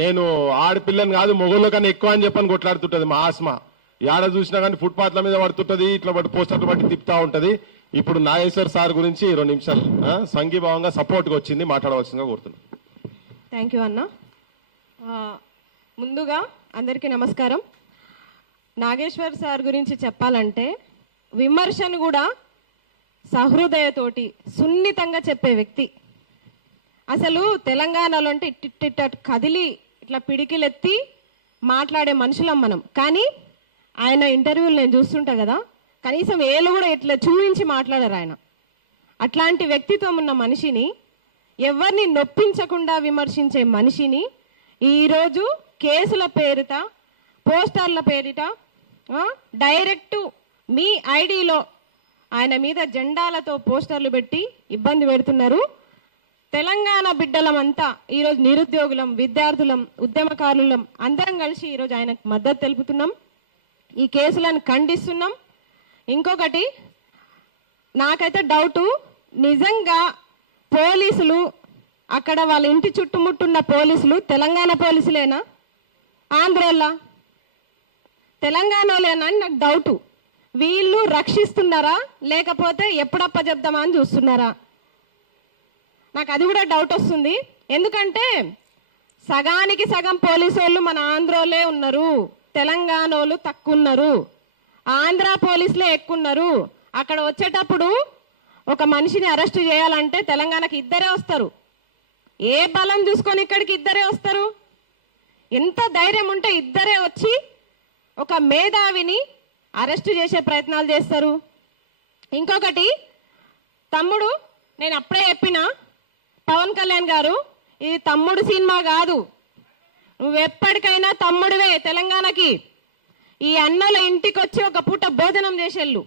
నేను ఆడపిల్లని కాదు మొగోళ్ళ కన్నా ఎక్కువ అని చెప్పని కొట్లాడుతుంటది మా ఆస్మా. ఏడ చూసినా కానీ ఫుట్పాత్ల మీద పడుతుంటది, ఇట్లా బట్టి పోస్టర్లు బట్టి తిప్పుతా ఉంటది. ఇప్పుడు నాగేశ్వర్ సార్ గురించి 2 నిమిషాలు సంఘీభావంగా సపోర్ట్గా వచ్చింది, మాట్లాడవలసిందిగా కోరుతున్నాను. థ్యాంక్ యూ అన్న. ముందుగా అందరికీ నమస్కారం. నాగేశ్వర్ సార్ గురించి చెప్పాలంటే విమర్శను కూడా సహృదయతోటి సున్నితంగా చెప్పే వ్యక్తి. అసలు తెలంగాణలో అంటే ఇట్టిట్ట కదిలి ఇట్లా పిడికిలెత్తి మాట్లాడే మనుషులం మనం. కానీ ఆయన ఇంటర్వ్యూలు నేను చూస్తుంటా కదా, కనీసం ఏళ్ళు కూడా ఇట్లా చూపించి మాట్లాడారు ఆయన. అట్లాంటి వ్యక్తిత్వం ఉన్న మనిషిని, ఎవరిని నొప్పించకుండా విమర్శించే మనిషిని ఈరోజు కేసుల పేరిట, పోస్టర్ల పేరిట డైరెక్టు మీ ఐడిలో ఆయన మీద జెండాలతో పోస్టర్లు పెట్టి ఇబ్బంది పెడుతున్నారు. తెలంగాణ బిడ్డలమంతా ఈరోజు నిరుద్యోగులం, విద్యార్థులం, ఉద్యమకారులం అందరం కలిసి ఈరోజు ఆయనకు మద్దతు తెలుపుతున్నాం. ఈ కేసులను ఖండిస్తున్నాం. ఇంకొకటి నాకైతే డౌటు, నిజంగా పోలీసులు అక్కడ వాళ్ళ ఇంటి చుట్టుముట్టున్న పోలీసులు తెలంగాణ పోలీసులేనా, ఆంధ్రోళ్ళ, తెలంగాణలోనా అని నాకు డౌటు. వీళ్ళు రక్షిస్తున్నారా లేకపోతే ఎప్పుడప్ప చెప్దామా అని చూస్తున్నారా? నాకు అది కూడా డౌట్ వస్తుంది. ఎందుకంటే సగానికి సగం పోలీసు వాళ్ళు మన ఆంధ్రోలే ఉన్నారు, తెలంగాణ వాళ్ళు తక్కువ ఉన్నారు, ఆంధ్ర పోలీసులే ఎక్కువ ఉన్నారు. అక్కడ వచ్చేటప్పుడు ఒక మనిషిని అరెస్ట్ చేయాలంటే తెలంగాణకి ఇద్దరే వస్తారు. ఏ బలం చూసుకొని ఇక్కడికి ఇద్దరే వస్తారు? ఎంత ధైర్యం ఉంటే ఇద్దరే వచ్చి ఒక మేధావిని అరెస్ట్ చేసే ప్రయత్నాలు చేస్తారు. ఇంకొకటి, తమ్ముడు, నేను అప్పుడే చెప్పిన పవన్ కళ్యాణ్ గారు, ఇది తమ్ముడు సినిమా కాదు, నువ్వెప్పటికైనా తమ్ముడివే తెలంగాణకి. ఈ అన్నల ఇంటికి వచ్చి ఒక పూట భోజనం చేసేళ్ళు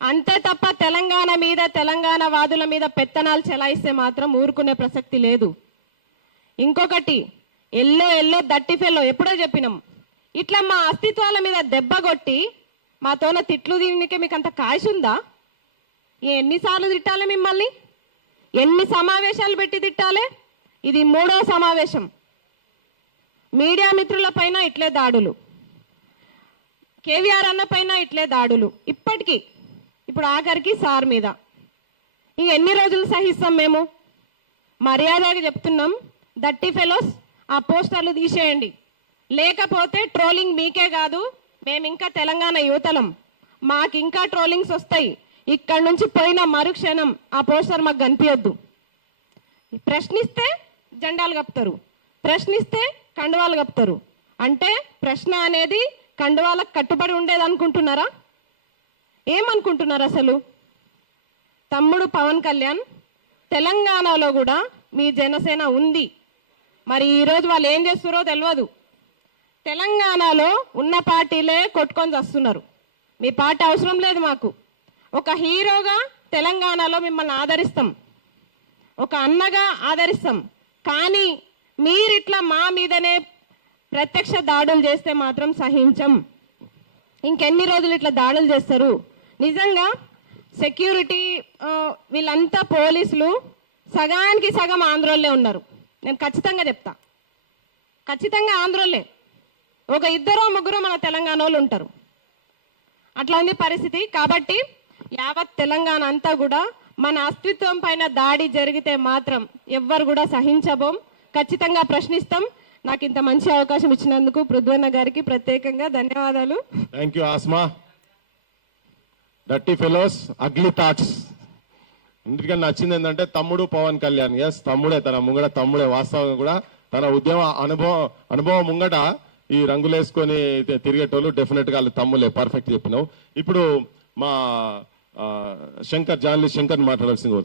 అంతే తప్ప తెలంగాణ మీద, తెలంగాణ వాదుల మీద పెత్తనాలు చెలాయిస్తే మాత్రం ఊరుకునే ప్రసక్తి లేదు. ఇంకొకటి, ఎల్లో దట్టి ఫెల్లో ఎప్పుడో చెప్పినాం, ఇట్లా మా అస్తిత్వాల మీద దెబ్బ కొట్టి మాతోన తిట్లు దీనికి మీకు అంత కాశుందా? ఎన్నిసార్లు తిట్టాలి మిమ్మల్ని? ఎన్ని సమావేశాలు పెట్టి తిట్టాలి? ఇది 3వ సమావేశం. మీడియా మిత్రుల పైన ఇట్లే దాడులు, కేవీఆర్ అన్న పైన ఇట్లే దాడులు, ఇప్పటికీ ఇప్పుడు ఆఖరికి సార్ మీద. ఇంక ఎన్ని రోజులు సహిస్తాం మేము? మర్యాదగా చెప్తున్నాం, దట్టి ఫెలోస్ ఆ పోస్టర్లు తీసేయండి, లేకపోతే ట్రోలింగ్ మీకే కాదు, మేము ఇంకా తెలంగాణ యువతలం, మాకు ఇంకా ట్రోలింగ్స్ వస్తాయి. ఇక్కడ నుంచి పోయిన మరుక్షణం ఆ పోస్టర్ మాకు కనిపించొద్దు. ప్రశ్నిస్తే జెండాలు కప్పుతారు, ప్రశ్నిస్తే కండువాలు కప్పుతారు. అంటే ప్రశ్న అనేది కండువాలకు కట్టుబడి ఉండేది అనుకుంటున్నారా? ఏమనుకుంటున్నారు అసలు? తమ్ముడు పవన్ కళ్యాణ్, తెలంగాణలో కూడా మీ జనసేన ఉంది. మరి ఈరోజు వాళ్ళు ఏం చేస్తున్నారో తెలియదు. తెలంగాణలో ఉన్న పార్టీలే కొట్టుకొని వస్తున్నారు. మీ పార్టీ అవసరం లేదు మాకు. ఒక హీరోగా తెలంగాణలో మిమ్మల్ని ఆదరిస్తాం, ఒక అన్నగా ఆదరిస్తాం. కానీ మీరిట్లా మా మీదనే ప్రత్యక్ష దాడులు చేస్తే మాత్రం సహించం. ఇంకెన్ని రోజులు ఇట్లా దాడులు చేస్తారు? నిజంగా సెక్యూరిటీ వీళ్ళంతా పోలీసులు సగానికి సగం ఆంధ్రోళ్ళే ఉన్నారు. నేను ఖచ్చితంగా చెప్తా, ఖచ్చితంగా ఆంధ్రోళ్ళే. ఒక 2-3 మన తెలంగాణ వాళ్ళు ఉంటారు. అట్లా ఉంది పరిస్థితి. కాబట్టి యావత్ తెలంగాణ అంతా కూడా మన అస్తిత్వం పైన దాడి జరిగితే మాత్రం ఎవ్వరు కూడా సహించబోం, ఖచ్చితంగా ప్రశ్నిస్తాం. నాకు ఇంత మంచి అవకాశం ఇచ్చినందుకు పృథ్వన్న గారికి ప్రత్యేకంగా ధన్యవాదాలు. Thank you Asma. Dirty fellows, ugly thoughts. ఎందుకంటే నచ్చింది ఏంటంటే తమ్ముడు పవన్ కళ్యాణ్. ఎస్, తమ్ముడే, తన ముంగట తమ్ముడే. వాస్తవంగా కూడా తన ఉద్యమ అనుభవం ముంగట ఈ రంగులేసుకొని తిరిగేటోళ్ళు డెఫినెట్ గా వాళ్ళు తమ్ములే. పర్ఫెక్ట్ చెప్పినావు. ఇప్పుడు మా శంకర్, జర్నలిస్ట్ శంకర్ మాట్లాడాల్సింది కోరుతాను.